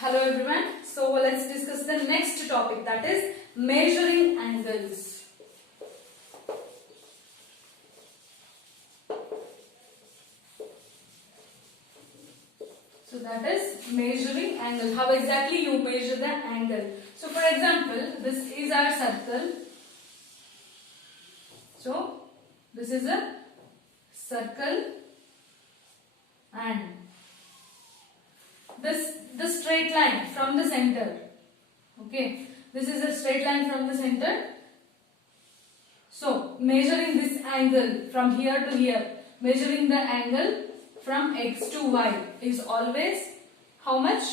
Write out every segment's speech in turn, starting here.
Hello everyone. So let's discuss the next topic, that is measuring angles. So that is measuring angle. How exactly you measure the angle. So for example, this is our circle. So this is a circle and the straight line from the center. Okay, this is a straight line from the center. So measuring this angle from here to here, measuring the angle from x to y is always how much?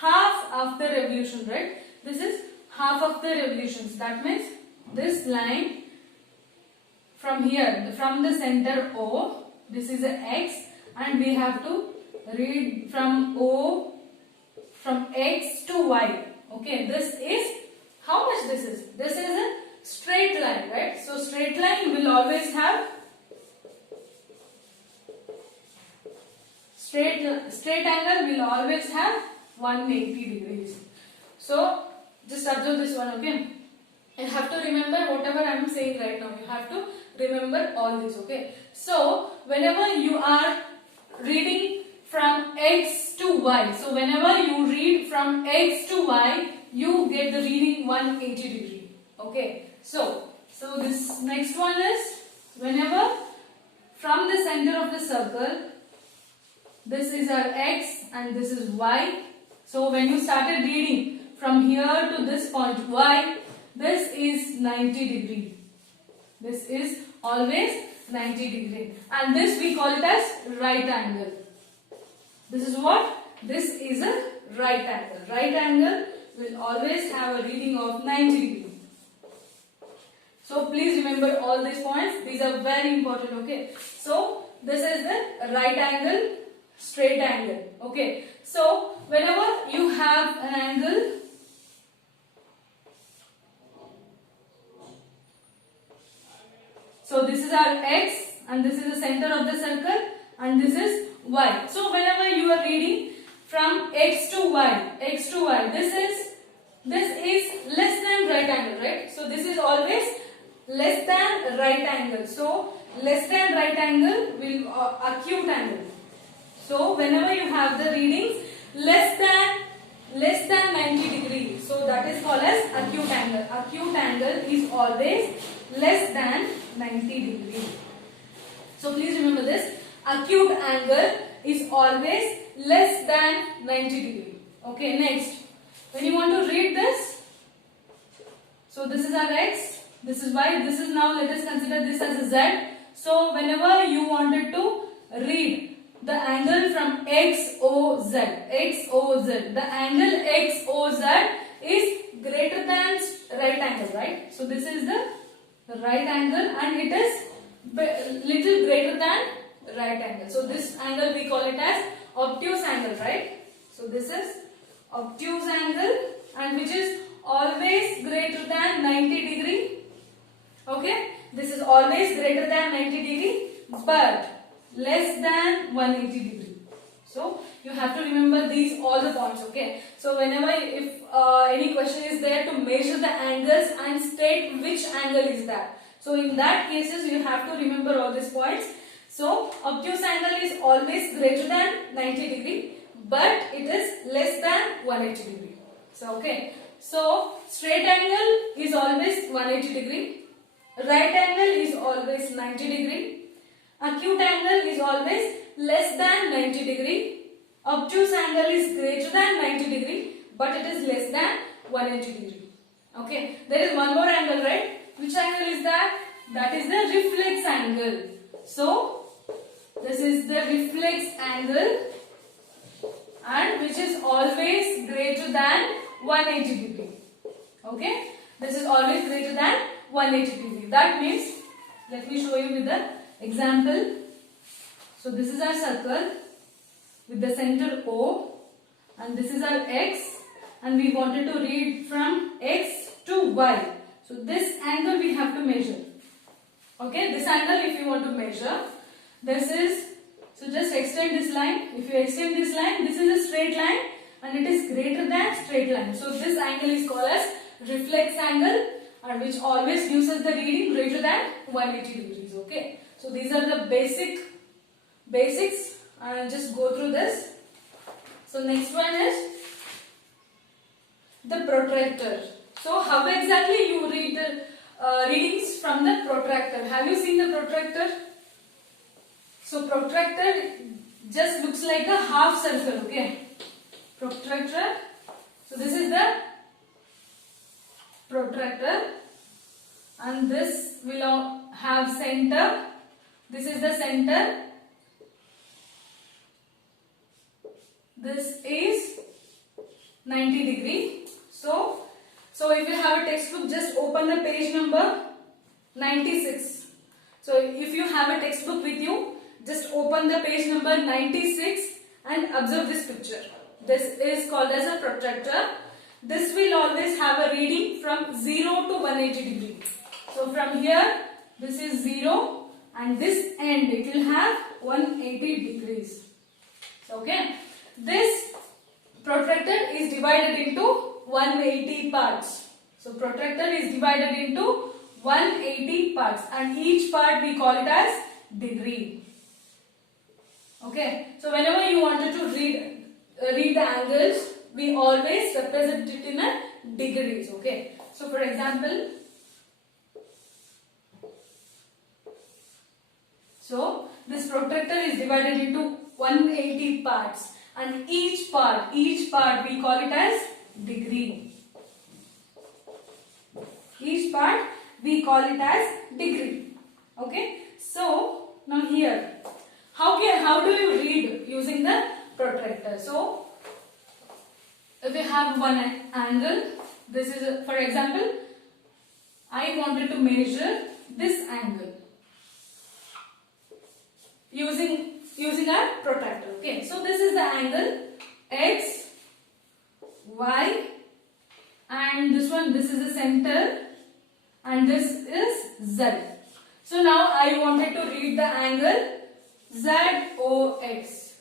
Half of the revolution, right? This is half of the revolutions. That means this line from here, from the center O, this is a x, and we have to read from O, from x to y. Okay, this is how much this is? This is a straight line, right? So straight line will always have straight angle will always have 180 degrees. So just observe this one, okay? You have to remember whatever I am saying right now. You have to remember all this, okay? So whenever you are reading from x to y, so whenever you read from x to y, you get the reading 180 degree. Okay? So this next one is whenever from the center of the circle, this is our x and this is y. So when you started reading from here to this point y, this is 90 degree. This is always 90 degree. And this we call it as right angle. This is what? This is a right angle. Right angle will always have a reading of 90 degree. So please remember all these points. These are very important, okay? So this is the right angle, straight angle, okay? So whenever you have an angle, so this is our x and this is the center of the circle and this is y. So whenever you are reading from x to y, this is less than right angle, right? So this is always less than right angle. So less than right angle will acute angle. So whenever you have the readings less than 90 degrees, so that is called as acute angle. Acute angle is always less than 90 degrees. So please remember this. Acute angle is always less than 90 degrees. Okay, next. When you want to read this, so this is our x, this is y, this is now let us consider this as a z. So whenever you wanted to read the angle from XOZ, the angle XOZ is greater than right angle, right? So this is the right angle and it is little greater than right angle. So this angle we call it as obtuse angle, right? So this is obtuse angle and which is always greater than 90 degree. Okay, this is always greater than 90 degree but less than 180 degree. So you have to remember these all the points, okay? So whenever if any question is there to measure the angles and state which angle is that. So in that cases you have to remember all these points. So obtuse angle is always greater than 90 degree but it is less than 180 degree. So okay. So straight angle is always 180 degree. Right angle is always 90 degree. Acute angle is always less than 90 degree. Obtuse angle is greater than 90 degree but it is less than 180 degree. Okay. There is one more angle, right? Which angle is that? That is the reflex angle. So this is the reflex angle and which is always greater than 180 degree. Okay. This is always greater than 180 degree. That means, let me show you with the example. So this is our circle with the center O and this is our x and we wanted to read from x to y. So this angle we have to measure. Okay, this angle if you want to measure, this is, so just extend this line. If you extend this line, this is a straight line and it is greater than straight line. So this angle is called as reflex angle, and which always gives us the reading greater than 180 degrees. Okay. So these are the basics. I'll just go through this. So next one is the protractor. So how exactly you read the readings from the protractor? Have you seen the protractor? So protractor just looks like a half circle. Okay. Protractor. So this is the protractor, and this will have center. This is the center. This is 90 degree. So if you have a textbook, just open the page number 96. So if you have a textbook with you, just open the page number 96 and observe this picture. This is called as a protractor. This will always have a reading from 0 to 180 degree. So from here, this is 0, and this end it will have 180 degrees. Okay. This protractor is divided into 180 parts. So protractor is divided into 180 parts, and each part we call it as degree. Okay. So whenever you wanted to read the angles, we always represent it in a degrees. Okay. So for example, so this protractor is divided into 180 parts, and each part we call it as degree. Each part we call it as degree. Okay. So now here, how do you read using the protractor? So if you have one angle, this is for example, I wanted to measure this angle using a protractor. Okay, so this is the angle X, Y, and this is the center, and this is Z. So now I wanted to read the angle ZOX.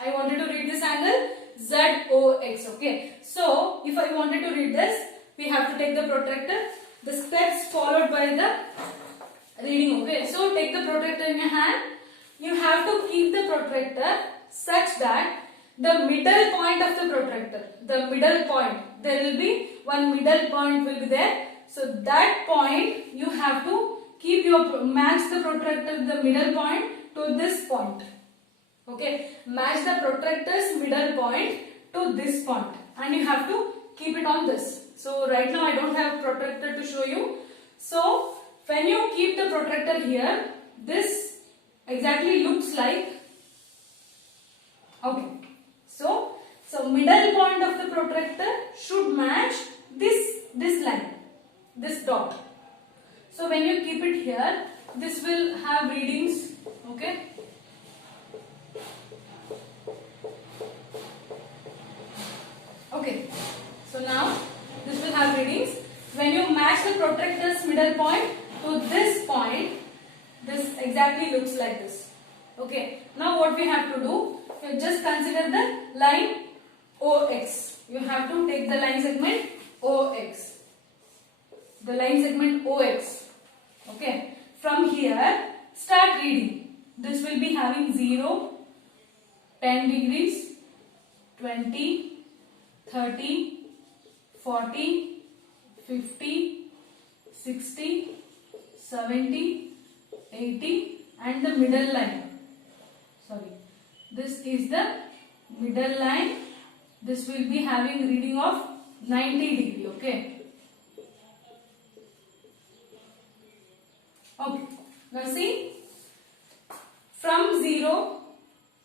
I wanted to read this angle ZOX. Okay, so if I wanted to read this, we have to take the protractor, the steps followed by the reading. Okay, so take the protractor in your hand. You have to keep the protractor such that the middle point of the protractor, there will be one middle point will be there. So that point you have to match the protractor, the middle point to this point. Okay, match the protractor's middle point to this point, and you have to keep it on this. So right now I don't have protractor to show you. So when you keep the protractor here, this exactly looks like, okay, so middle point of the protractor should match this line, this dot. So when you keep it here, this will have readings. Okay, okay, so now this will have readings. When you match the protractor's middle point to this point, this exactly looks like this. Okay, now what we have to do, you just consider the line OX. You have to take the line segment OX. The line segment OX. Okay, from here start reading. This will be having 0, 10 degrees, 20, 30, 40, 50, 60, 70, 80, and the middle line. Sorry, this is the middle line. This will be having reading of 90 degree. Okay. Okay. Now see, from 0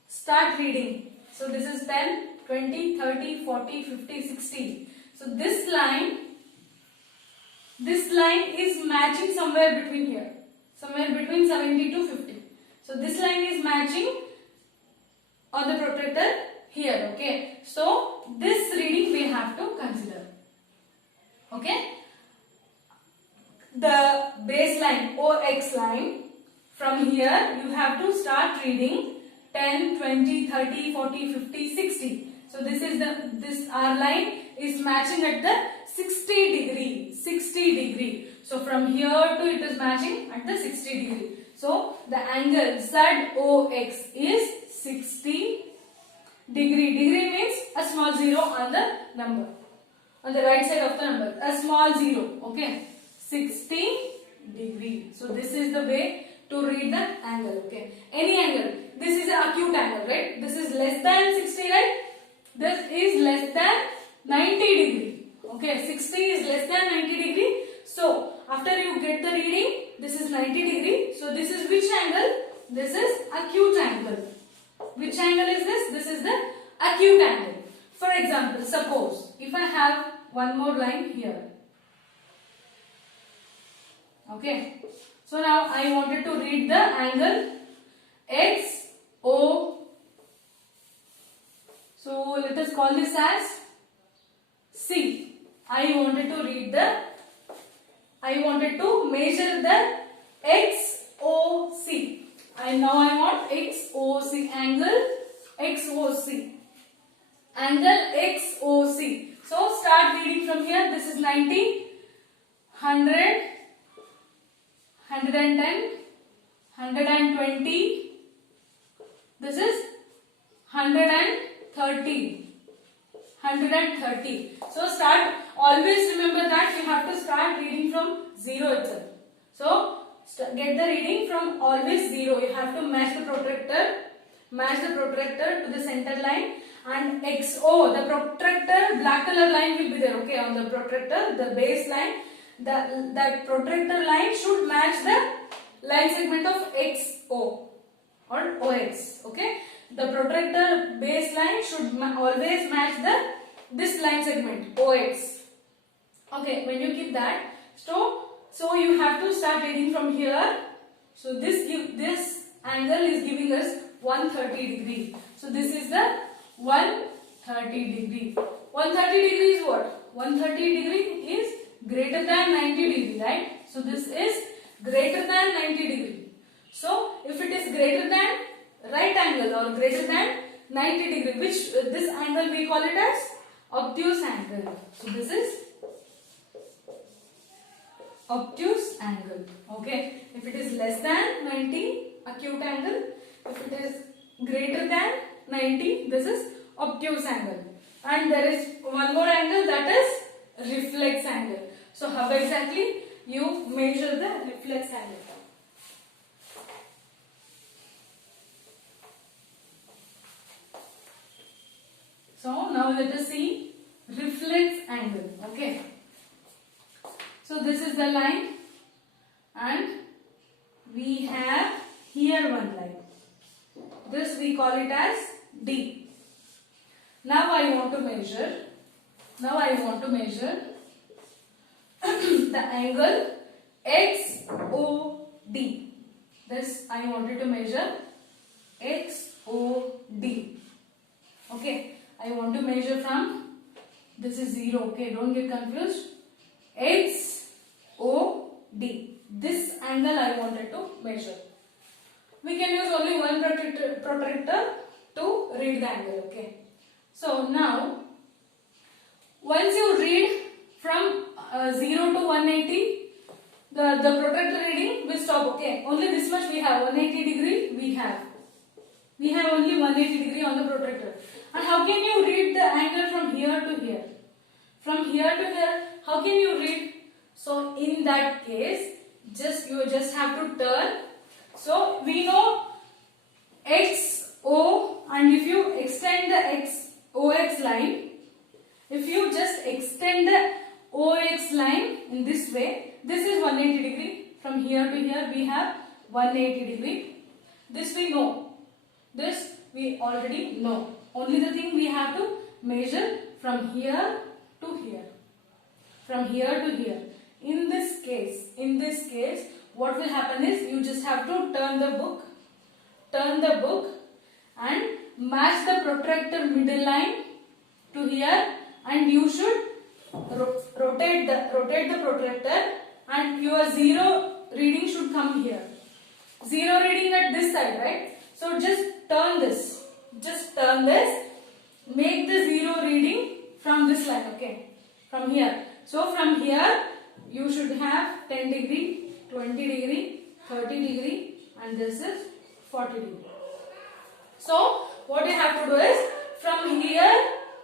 start reading. So this is 10, 20, 30, 40, 50, 60. So this line is matching somewhere between here. Somewhere between 70 to 50. So this line is matching on the protractor here. Okay. So this reading we have to consider. Okay. The baseline OX line, from here you have to start reading 10, 20, 30, 40, 50, 60. So these are our line is matching at the 60 degree. 60 degree. So from here to it is matching at the 60 degree. So the angle ZOX is 60 degree. Degree means a small zero on the number. On the right side of the number. A small zero. Okay. 60 degree. So this is the way to read the angle. Okay. Any angle. This is an acute angle, right? This is less than 60, right? This is less than 90 degree. Okay. 60 is less than 90 degree. So after you get the reading, this is 90 degree. So this is which angle? This is acute angle. Which angle is this? This is the acute angle. For example, suppose if I have one more line here. Okay. So now I wanted to read the angle XO. So let us call this as C. I wanted to measure the XOC. And now I want XOC, angle XOC. Angle XOC. So start reading from here. This is 90, 100, 110, 120. This is 130. 130. So start, always remember that you have to start reading from 0 itself. So get the reading from always 0. You have to match the protractor to the center line, and XO, the protractor, black color line will be there, okay, on the protractor, the base line. That protractor line should match the line segment of XO or OX, okay. The protractor base line should always match this line segment OX. Okay, when you keep that, so you have to start reading from here. So this angle is giving us 130 degree. So this is the 130 degree. 130 degree is what? 130 degree is greater than 90 degree, right? So this is greater than 90 degree. So if it is greater than right angle or greater than 90 degree, which this angle we call it as obtuse angle. So this is obtuse angle. Okay. If it is less than 90, acute angle. If it is greater than 90, this is obtuse angle. And there is one more angle, that is reflex angle. So how exactly you measure the reflex angle? So now let us see reflex angle. Okay. So this is the line, and we have here one line. This we call it as D. Now I want to measure. The angle XOD. This I wanted to measure XOD. Okay. I want to measure from, this is 0, okay, don't get confused. XOD. This angle I wanted to measure. We can use only one protractor to read the angle, okay. So now, once you read from 0 to 180, the protractor reading will stop, okay. Only this much we have, 180 degree we have. We have only 180 degree on the protractor. And how can you read the angle from here to here? From here to here, how can you read? So in that case, you just have to turn. So we know XO, and if you extend the OX line, if you just extend the OX line in this way, this is 180 degree. From here to here we have 180 degree. This we know. This we already know. Only the thing we have to measure from here to here. From here to here. In this case, what will happen is you just have to turn the book and match the protractor middle line to here, and you should rotate the protractor, and your 0 reading should come here. 0 reading at this side, right? So just turn this. Make the 0 reading from from this line, okay, from here. So from here you should have 10 degree, 20 degree, 30 degree, and this is 40 degree. So what you have to do is from here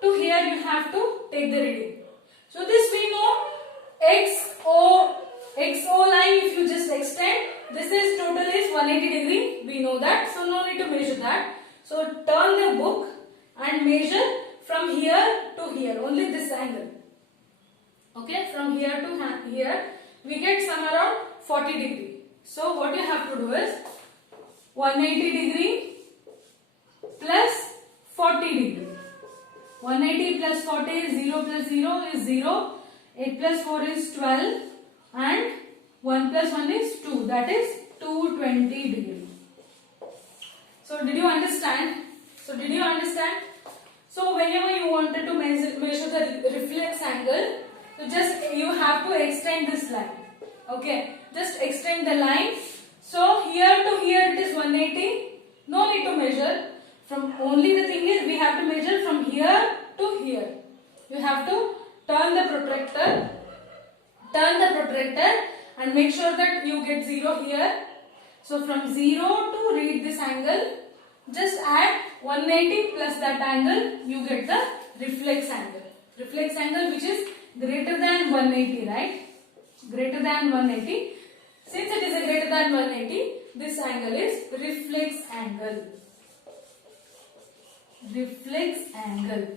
to here you have to take the reading. So this we know XO line, if you just extend, this is total is 180 degree, we know that, so no need to measure that. So turn the book and measure from here to here, only this angle. Okay, from here to here we get somewhere around 40 degree. So what you have to do is 180 degree plus 40 degree. 180 plus 40 is 0 plus 0 is 0. 8 plus 4 is 12 and 1 plus 1 is 2, that is 220 degree. So did you understand? So whenever you wanted to measure the reflex angle, so just you have to extend this line. Okay, just extend the line. So here to here it is 180. No need to measure. From only the thing is we have to measure from here to here. You have to turn the protractor and make sure that you get 0 here. So from 0 to read this angle, just add 180 plus that angle, you get the reflex angle. Reflex angle which is greater than 180, right? Greater than 180. Since it is a greater than 180, this angle is reflex angle. Reflex angle.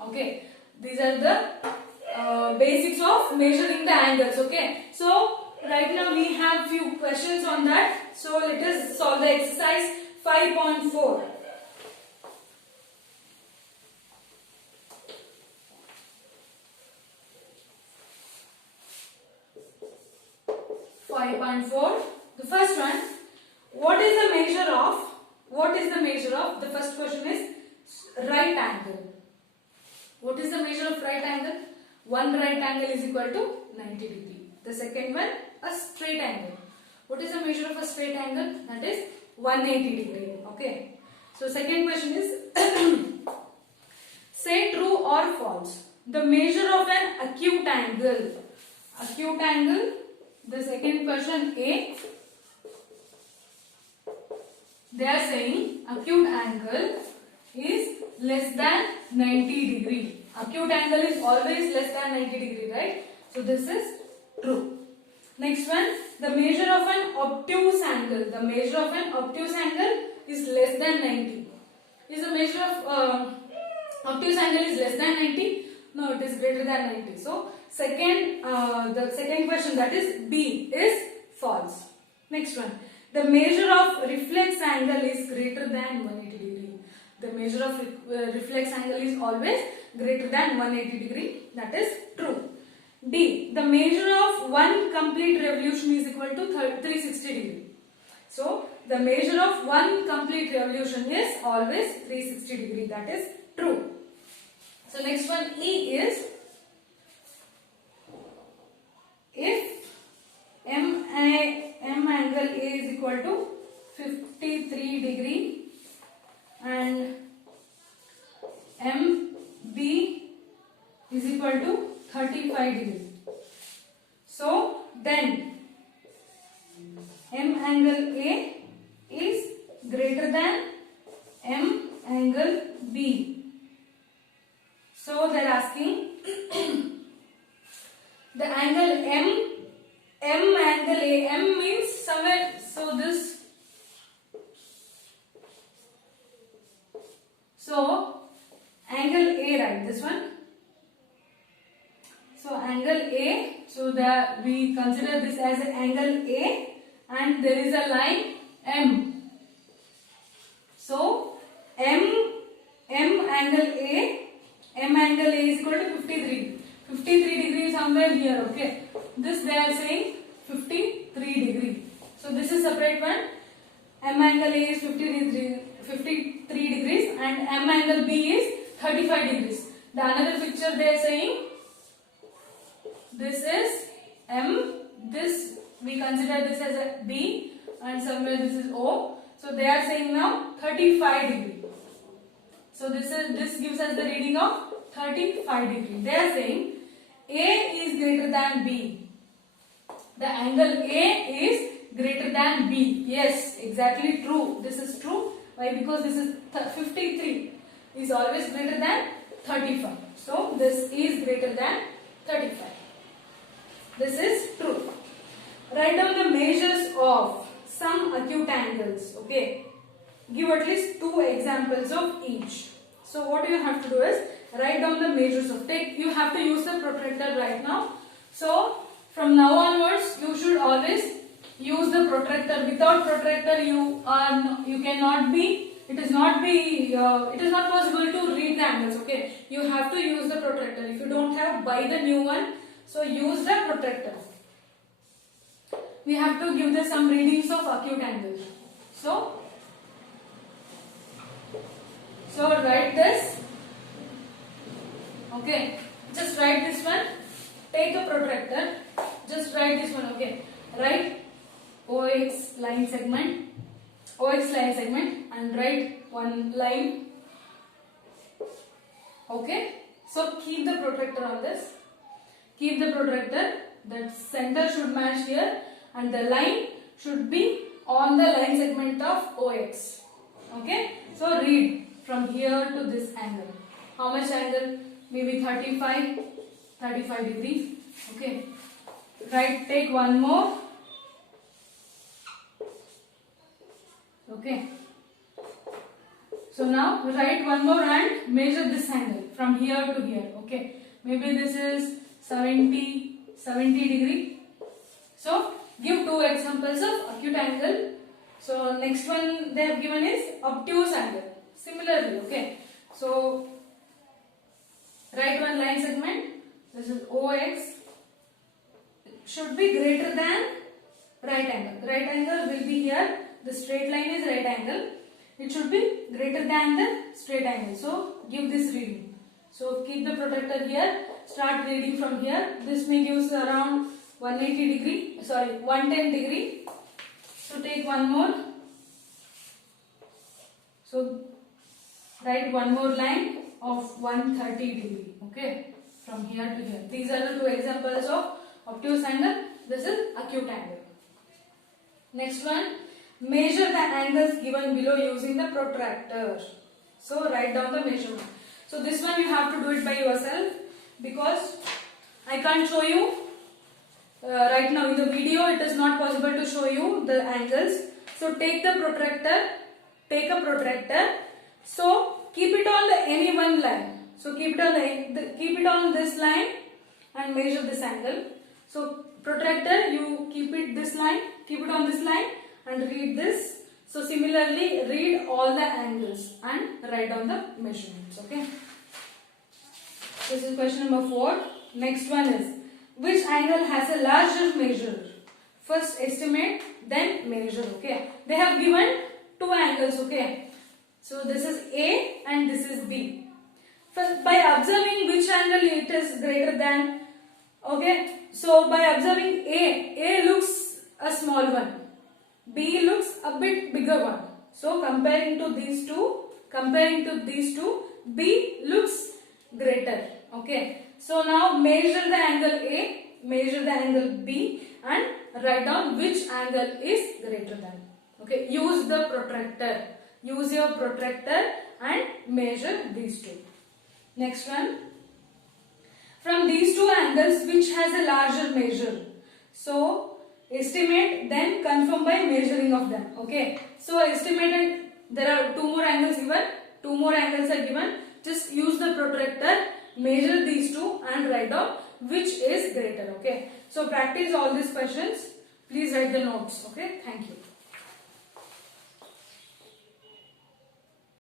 Okay, these are the basics of measuring the angles. Okay, so right now we have few questions on that. So let us solve the exercise 5.4. The first one, what is the measure of the first question is right angle. What is the measure of right angle? One right angle is equal to 90 degree. The second one, a straight angle. What is the measure of a straight angle? That is 180 degree. Okay. So second question is say true or false. The measure of an acute angle. Acute angle. The second question A. They are saying acute angle is less than 90 degree. Acute angle is always less than 90 degree, right? So this is true. Next one, the measure of an obtuse angle. The measure of an obtuse angle is less than 90. Is the measure of obtuse angle is less than 90? No, it is greater than 90. So the second question, that is B, is false. Next one, the measure of reflex angle is greater than 180 degree. The measure of reflex angle is always greater than 180 degree. That is true. D, the measure of one complete revolution is equal to 360 degree. So the measure of one complete revolution is always 360 degree. That is true. So next one, E, is if M angle A is equal to 53 degree and MB is equal to 35 degree. So then M angle A is greater than M angle B. So they are asking the angle M angle A. M means somewhere, so this. So angle A, right, this one. So angle A, so we consider this as an angle A and there is a line M. So M angle A is equal to 53. 53 degree somewhere here, okay. This they are saying 53 degree. So this is separate one. M angle A is 53 degrees and M angle B is 35 degrees. The another picture they are saying this is M, this we consider this as a B and somewhere this is O. So they are saying now 35 degree. So this gives us the reading of 35 degree. They are saying A is greater than B. The angle A is greater than B. Yes, exactly true. This is true. Why? Because this is 53 is always greater than 35. So this is greater than 35. This is true. Write down the measures of some acute angles. Okay. Give at least 2 examples of each. So what you have to do is write down the measures of. You have to use the protractor right now. So from now onwards, you should always use the protractor. Without protractor, you cannot be. It is not possible to read the angles. Okay, you have to use the protractor. If you don't have, buy the new one. So use the protractor. We have to give some readings of acute angles. So write this. Okay, just write this one. Take a protractor. Just write this one. Okay, write OX line segment. OX line segment and write one line. Okay, so keep the protractor on this. Keep the protractor. The center should match here and the line should be on the line segment of OX. Okay, so read from here to this angle. How much angle? Maybe 35 degrees. Okay, right, take one more. Okay, so now write one more and measure this angle from here to here. Okay, maybe this is 70 degree. So give 2 examples of acute angle. So next one they have given is obtuse angle. Similarly, okay, so write one line segment. This is OX. It should be greater than right angle. Right angle will be here. The straight line is right angle. It should be greater than the straight angle. So give this reading. So keep the protractor here. Start reading from here. This may give around 180 degree. Sorry, 110 degree. So take one more. So write one more line of 130 degree. Okay, from here to here. These are the 2 examples of obtuse angle. This is acute angle. Next one. Measure the angles given below using the protractor. So write down the measurement. So this one you have to do it by yourself because I can't show you right now in the video. It is not possible to show you the angles. So take the protractor. Take a protractor. So keep it on any one line. So keep it on this line and measure this angle. So protractor, you keep it this line. Keep it on this line. And read this. So similarly, read all the angles and write down the measurements. Okay. This is question number 4. Next one is, which angle has a larger measure? First estimate, then measure. Okay. They have given 2 angles. Okay. So this is A and this is B. First, by observing which angle it is greater than. Okay. So by observing A looks a small one. B looks a bit bigger one. So comparing to these two, B looks greater. Okay. So now measure the angle A, measure the angle B and write down which angle is greater than. Okay. Use the protractor. Use your protractor and measure these 2. Next one. From these 2 angles, which has a larger measure? So estimate, then confirm by measuring of them. Okay. So estimate and there are 2 more angles given. 2 more angles are given. Just use the protractor, measure these 2 and write down which is greater. Okay. So practice all these questions. Please write the notes. Okay. Thank you.